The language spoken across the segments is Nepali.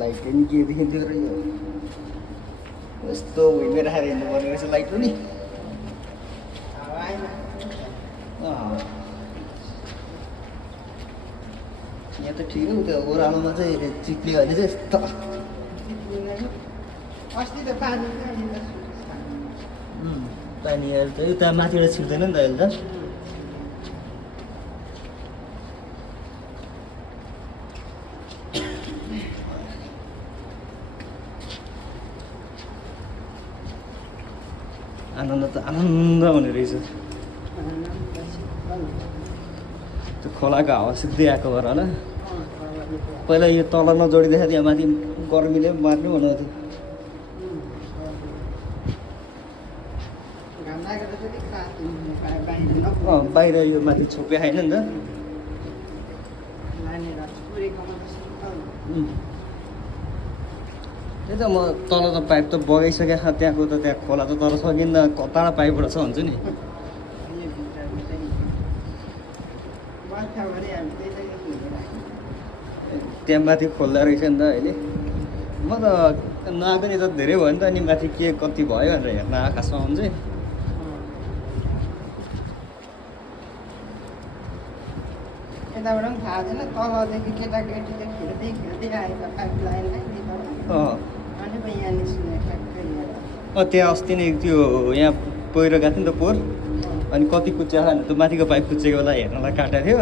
लाइट पनि के देखिन्थ्यो र यो यस्तो भुइँमै राखेर हिँड्नुपर्ने रहेछ लाइट पनि। यहाँ त ठिक हो, त्यो ओह्रालोमा चाहिँ चिप्लियो भने चाहिँ यस्तो अस्ति त पानी पानी अहिले त उता माथिबाट छिर्दैन नि त अहिले त। आनन्द त आनन्द हुने रहेछ। त्यो खोलाको हावा सिधै आएको भएर होला। पहिला यो तल नजोडिँदाखेरि त्यहाँ माथि गर्मीले मार्नु भनेको थियो। बाहिर यो माथि छोपे छैन नि त। त्यही त म तल त पाइप त बगाइसकेको छ त्यहाँको त, त्यहाँ खोला त तर सकिन्न, कताबाट पाइपबाट छ हुन्छ नि। त्यहाँ माथि खोल्दा रहेछ नि त अहिले। म त नआएको नि त धेरै भयो नि त, अनि माथि के कति भयो भनेर हेर्न आएको खासमा हुन्छ। यताबाट पनि थाहा छैन, तलदेखि केटाकेटीले खेल्दै खेल्दै आएको पाइप लाइनलाई नि अनि पो यहाँ निस्किने ठ्याक्कै यहाँ। त्यहाँ अस्ति नै त्यो यहाँ पहिरो गएको थियो नि त पोहोर, अनि कति कुच्चिएको छ त्यो माथिको पाइप कुच्चेको बेला हेर्नलाई काटेको थियो।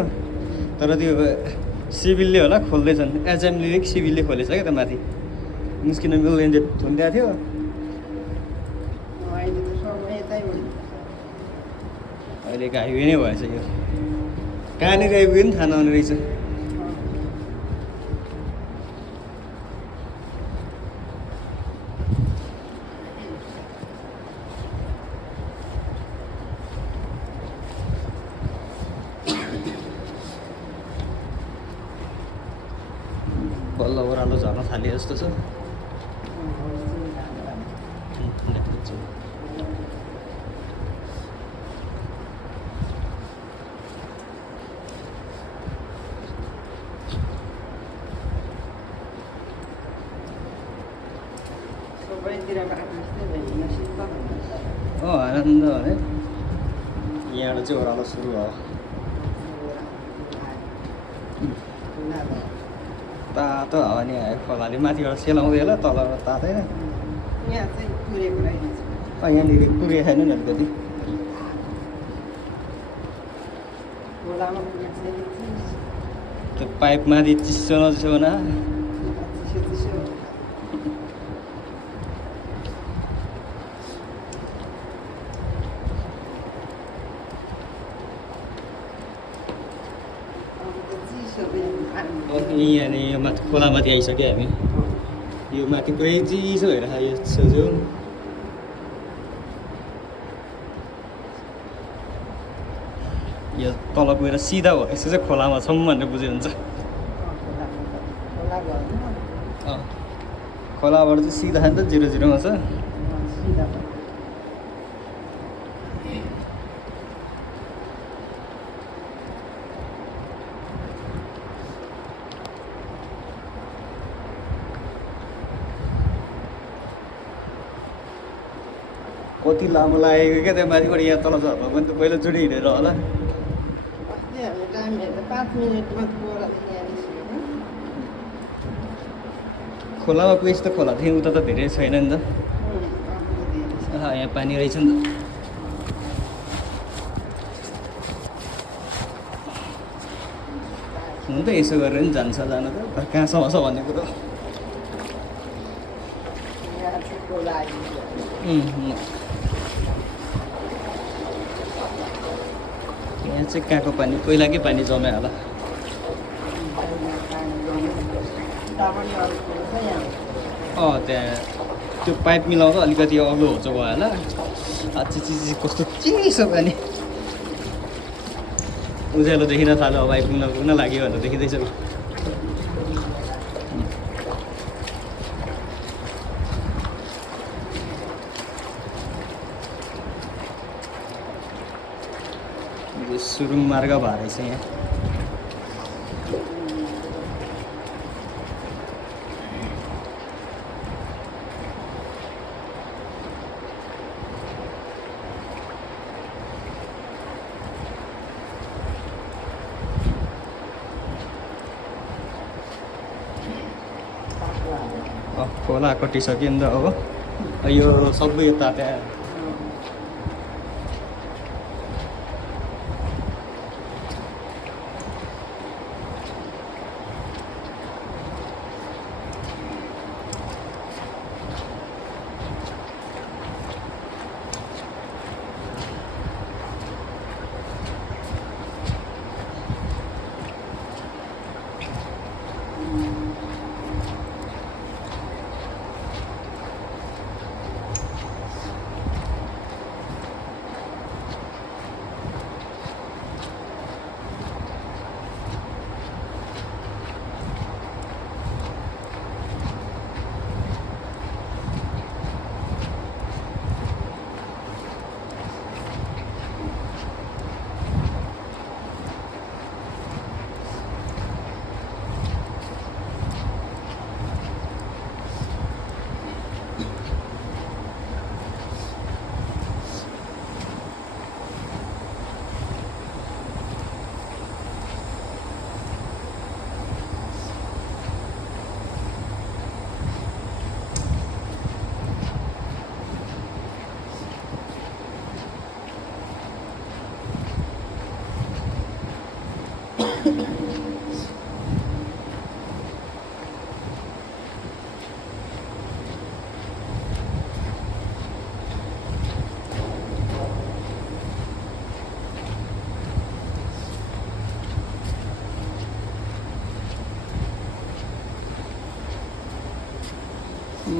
तर त्यो सिभिलले होला खोल्दैछन्, एचएमले कि सिभिलले खोलेछ क्या त्यो माथि, निस्किन मिल्दैन थुनिदिएको थियो। अहिले त सबै यतैबाट अहिलेको हाइवे नै भएछ यो, कहाँनिर आइपुग्यो नि थाहा नहुने रहेछ। बल्ल ओह्रालो झर्न थाल्यो जस्तो छ। आनन्द भने यहाँबाट चाहिँ ओह्रालो सुरु भयो। तातो हावा नि आयो खोलाले, माथिबाट सेलाउँदै होला, तलबाट तातैन। यहाँ चाहिँ कुरेको रहेछ। यहाँनिर कुरे छैन नि अलिकति। खोलामा त्यो पाइप माथि चिसो नचिसो न, यहाँनिर यो माथि खोलामाथि आइसक्यो हामी। यो माथि पुरै चिसो भइरहेको यो छेउछेउ। यो तल गएर सिधा भयो यसो चाहिँ खोलामा छौँ भनेर बुझ्यो हुन्छ। खोलाबाट चाहिँ सिधा नि त 0-0 मा छ। कति लामो लागेको क्या त्यो माथिबाट यहाँ तल झर्न पनि त पहिला जोडी हिँडेर होला। 5 मिनटमा खोलामा पुगेछ त, खोलादेखि उता त धेरै छैन नि त। यहाँ पानी रहेछ नि त। हुन त यसो गरेर नि जान्छ जान त, कहाँसम्म छ भन्ने कुरो। यहाँ चाहिँ कहाँको पानी, पहिलाकै पानी जम्यो होला। त्यहाँ त्यो पाइप मिलाउँदा अलिकति अग्लो हुन्छ भयो होला। चिची कस्तो चिसो पानी, उज्यालो देखिन थाल्यो। अब आइपुग्न लाग्यो भनेर देखिँदैछ। सुरुङ मार्ग भएर रहेछ यहाँ। खोला कटिसक्यो नि त अब यो सबै यता त्यहाँ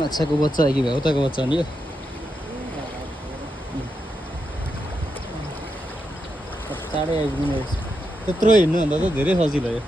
माछाको बच्चा हो कि भ्याउताको बच्चा नि यो चाँडै आइपुग्नु रहेछ त्यत्रो हिँड्नुभन्दा त धेरै सजिलो हो यो